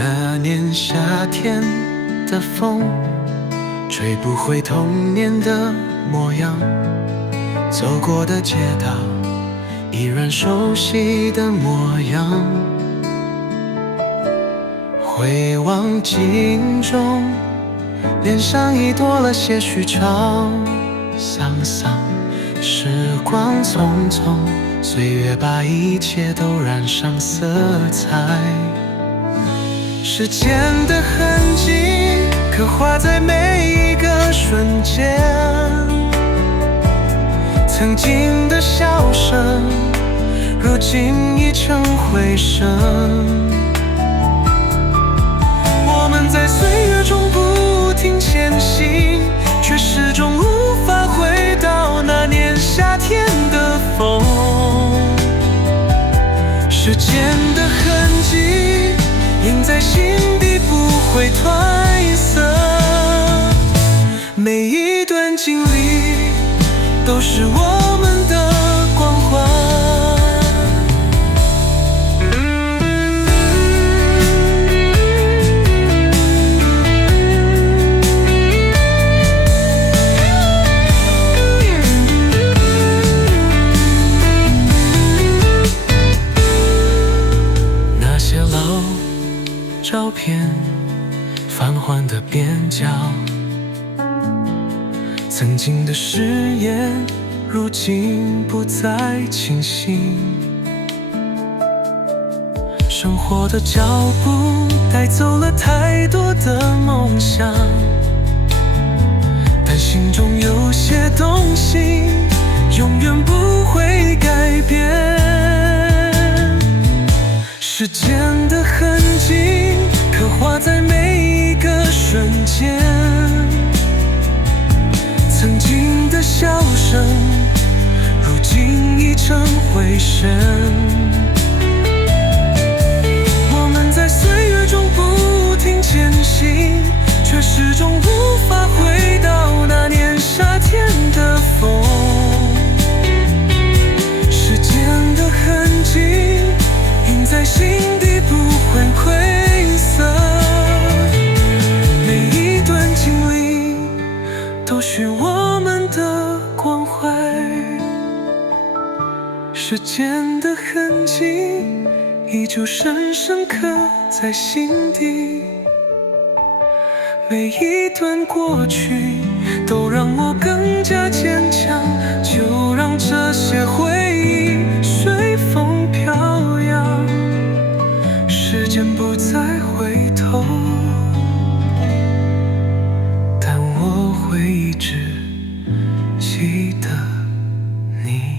那年夏天的风，吹不回童年的模样，走过的街道依然熟悉的模样。回望镜中，脸上已多了些许沧桑。时光匆匆，岁月把一切都染上色彩。时间的痕迹刻画在每一个瞬间，曾经的笑声，如今已成回声。我们在岁月中不停前行，却始终无法回到那年夏天的风。时间的痕迹印在心底，不会褪色。每一段经历都是我们的光环。那些老照片，泛黄的边角，曾经的誓言，如今不再清晰。生活的脚步带走了太多的梦想，但心中有些东西永远不会改变。时间的痕迹刻画在每一个瞬间，曾经的笑声，如今已成回声。我们在岁月中不停前行，却始终无法回到那年夏天的风。时间的痕迹印在心底，不会褪色。每一段经历都是我们的关怀，时间的痕迹依旧深深刻在心底。每一段过去都让我更加坚强，就让这些回忆随风飘扬，时间不再回头，但我会一直记得你。